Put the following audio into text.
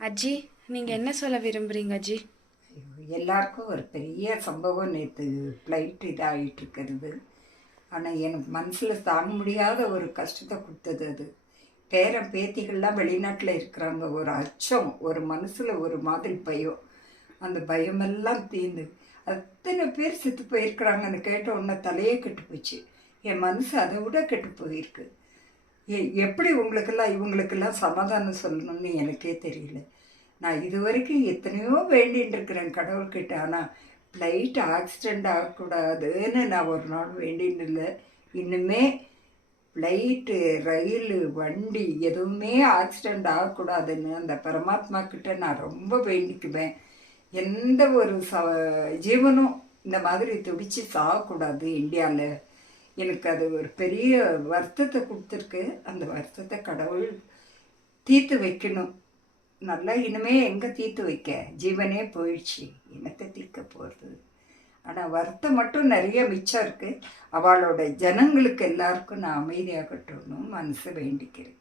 அஜி, நீங்க என்ன சொல்ல விரும்புறீங்க அஜி? எல்லாருக்கும் ஒரு பெரிய சம்பவம் நேற்று ஃப்ளைட் இதாகிட்டு இருக்கிறது. ஆனால் எனக்கு மனசில் தாங்க முடியாத ஒரு கஷ்டத்தை கொடுத்தது அது. பேரன் பேத்திகள்லாம் வெளிநாட்டில் இருக்கிறாங்க. ஒரு அச்சம், ஒரு மனசில் ஒரு மாதிரி பயம். அந்த பயமெல்லாம் தீர்ந்து அத்தனை பேர் செத்து போயிருக்கிறாங்கன்னு கேட்ட உடனே தலையே கெட்டு போச்சு. என் மனசு அதை விட கெட்டு போயிருக்கு. எப்படி இவங்களுக்கெல்லாம் சமாதானம் சொல்லணும்னு எனக்கே தெரியல. நான் இது வரைக்கும் எத்தனையோ வேண்டின்னு இருக்கிறேன் கடவுள்கிட்ட. ஆனால் ஃப்ளைட் ஆக்சிடெண்ட் ஆகக்கூடாதுன்னு நான் ஒரு நாள் வேண்டின்னு இல்லை. இன்னுமே ஃப்ளைட்டு, ரயில், வண்டி எதுவுமே ஆக்சிடெண்ட் ஆகக்கூடாதுன்னு அந்த பரமாத்மா கிட்ட நான் ரொம்ப வேண்டிக்குவேன். எந்த ஒரு ஜீவனும் இந்த மாதிரி துடிச்சு சாகக்கூடாது இந்தியாவில். எனக்கு அது ஒரு பெரிய வருத்தத்தை கொடுத்துருக்கு. அந்த வருத்தத்தை கடவுள் தீர்த்து வைக்கணும். நல்லா இனிமே எங்கே தீர்த்து வைக்க? ஜீவனே போயிடுச்சு, என்னத்தை தீர்க்க போகிறது? ஆனால் வருத்தம் மட்டும் நிறைய மிச்சம் இருக்குது. அவளோட ஜனங்களுக்கு எல்லாருக்கும் நான் அமைதியாகட்டும்னு மனசு வேண்டிக்கிறேன்.